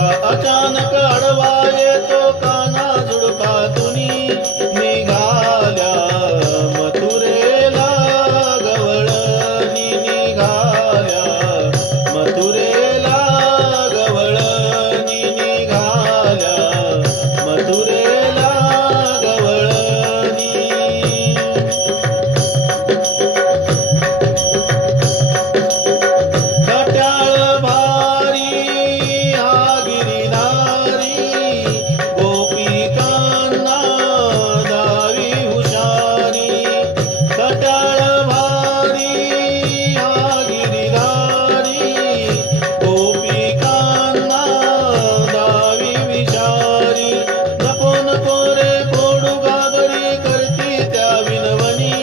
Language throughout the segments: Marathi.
असा अचानक आडवा येतो काना झुडपातुनी निघाल्या मथुरेला गवळणी निघाल्या मथुरेला गवळणी निघाल्या मथुरेला गवळणी खट्याळ भारी हा गिरिधारी गोपिकांना दावी हुशारी खट्याळ भारी हा गिरिधारी गोपिकांना दावी विचारी नको नको रे फोडू घागरी करती त्या विनवणी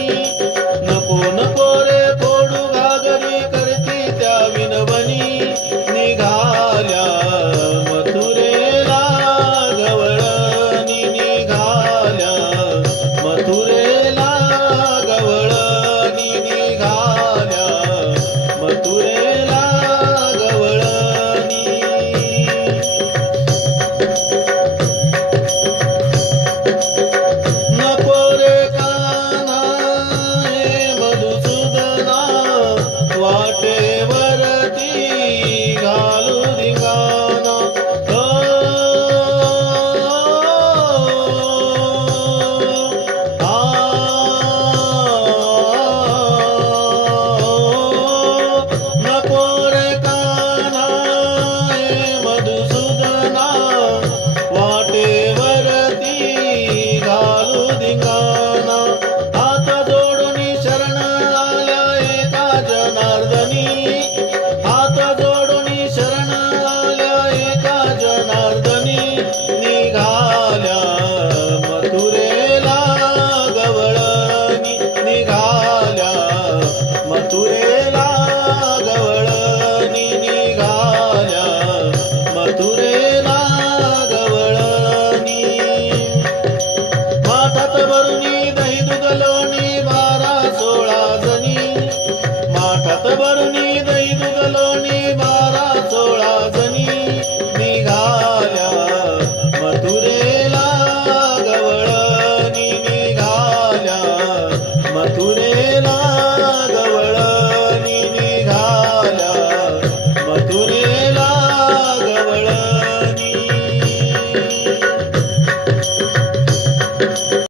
नको नको रे फोडू घागरी करती त्या विनवणी निघाल्या मथुरेला गवळणी निघाल्या मथुरेला गवळणी निघाल्या मथुरेला गवळणी नको रे कान्हा हे मधुसूदना वाटेवरती घालू धिंगाणा नको रे कान्हा हे मधुसूदना वाटेवरती घालू धिंगाणा हात जोडून शरण आल्या एका जनार्दनी हात जोडून शरण आल्या एका जनार्दनी निघाल्या मथुरेला गवळणी निघाल्या मथुरेला गवळणी निघाल्या मथुरेला गवळणी माठात भरुनी दही दूध लोणी 12-16 जणी माठात भरुनी दही दूध लोणी 12-16 जणी निघाल्या मथुरेला गवळणी निघाल्या मथुरेला